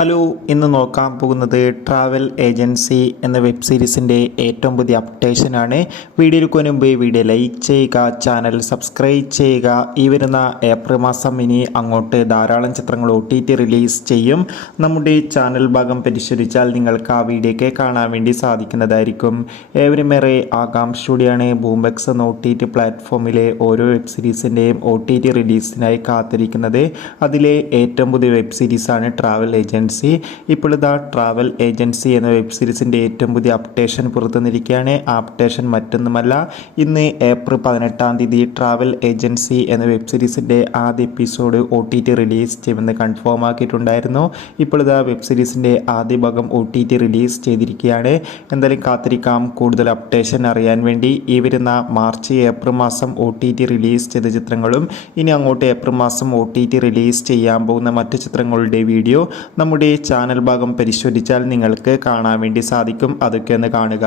Hello, ഇന്ന് നോക്കാൻ പോകുന്നത് ട്രാവൽ ഏജൻസി എന്ന വെബ് സീരീസിൻ്റെ ഏറ്റവും പുതിയ അപ്ഡേഷനാണ്. വീഡിയോയ്ക്ക് മുൻപ് വീഡിയോ ലൈക്ക് ചെയ്യുക, ചാനൽ സബ്സ്ക്രൈബ് ചെയ്യുക. ഈ വരുന്ന ഏപ്രിൽ മാസം ഇനി അങ്ങോട്ട് ധാരാളം ചിത്രങ്ങൾ OTT റിലീസ് ചെയ്യും. നമ്മുടെ ചാനൽ ഭാഗം പരിശോധിച്ചാൽ നിങ്ങൾക്ക് ആ വീഡിയോയ്ക്ക് കാണാൻ വേണ്ടി സാധിക്കുന്നതായിരിക്കും. ഏവരും ഏറെ ആകാംക്ഷയോടെയാണ് ബൂംബെക്സ് എന്ന OTT പ്ലാറ്റ്ഫോമിലെ ഓരോ വെബ് സീരീസിൻ്റെയും OTT റിലീസിനായി കാത്തിരിക്കുന്നത്. അതിലെ ഏറ്റവും പുതിയ വെബ് സീരീസാണ് ട്രാവൽ ഏജൻസി. ഇപ്പോൾ ഇതാ ട്രാവൽ ഏജൻസി എന്ന വെബ് സീരീസിൻ്റെ ഏറ്റവും പുതിയ അപ്ഡേഷൻ പുറത്തുവന്നിരിക്കുകയാണ്. ആ അപ്ഡേഷൻ മറ്റൊന്നുമല്ല, ഇന്ന് ഏപ്രിൽ 18 ട്രാവൽ ഏജൻസി എന്ന വെബ് സീരീസിൻ്റെ ആദ്യ എപ്പിസോഡ് OTT റിലീസ് ചെയ്യുമെന്ന് കൺഫേം ആക്കിയിട്ടുണ്ടായിരുന്നു. ഇപ്പോൾ ഇതാ വെബ് സീരീസിൻ്റെ ആദ്യ ഭാഗം OTT റിലീസ് ചെയ്തിരിക്കുകയാണ്. എന്തായാലും കാത്തിരിക്കാം കൂടുതൽ അപ്ഡേഷൻ അറിയാൻ വേണ്ടി. ഈ വരുന്ന മാർച്ച് ഏപ്രിൽ മാസം OTT റിലീസ് ചെയ്ത ചിത്രങ്ങളും ഇനി അങ്ങോട്ട് ഏപ്രിൽ മാസം OTT റിലീസ് ചെയ്യാൻ പോകുന്ന മറ്റ് ചിത്രങ്ങളുടെ വീഡിയോ നമ്മുടെ ചാനൽ ഭാഗം പരിശോധിച്ചാൽ നിങ്ങൾക്ക് കാണാൻ വേണ്ടി സാധിക്കും. അതൊക്കെ ഒന്ന് കാണുക.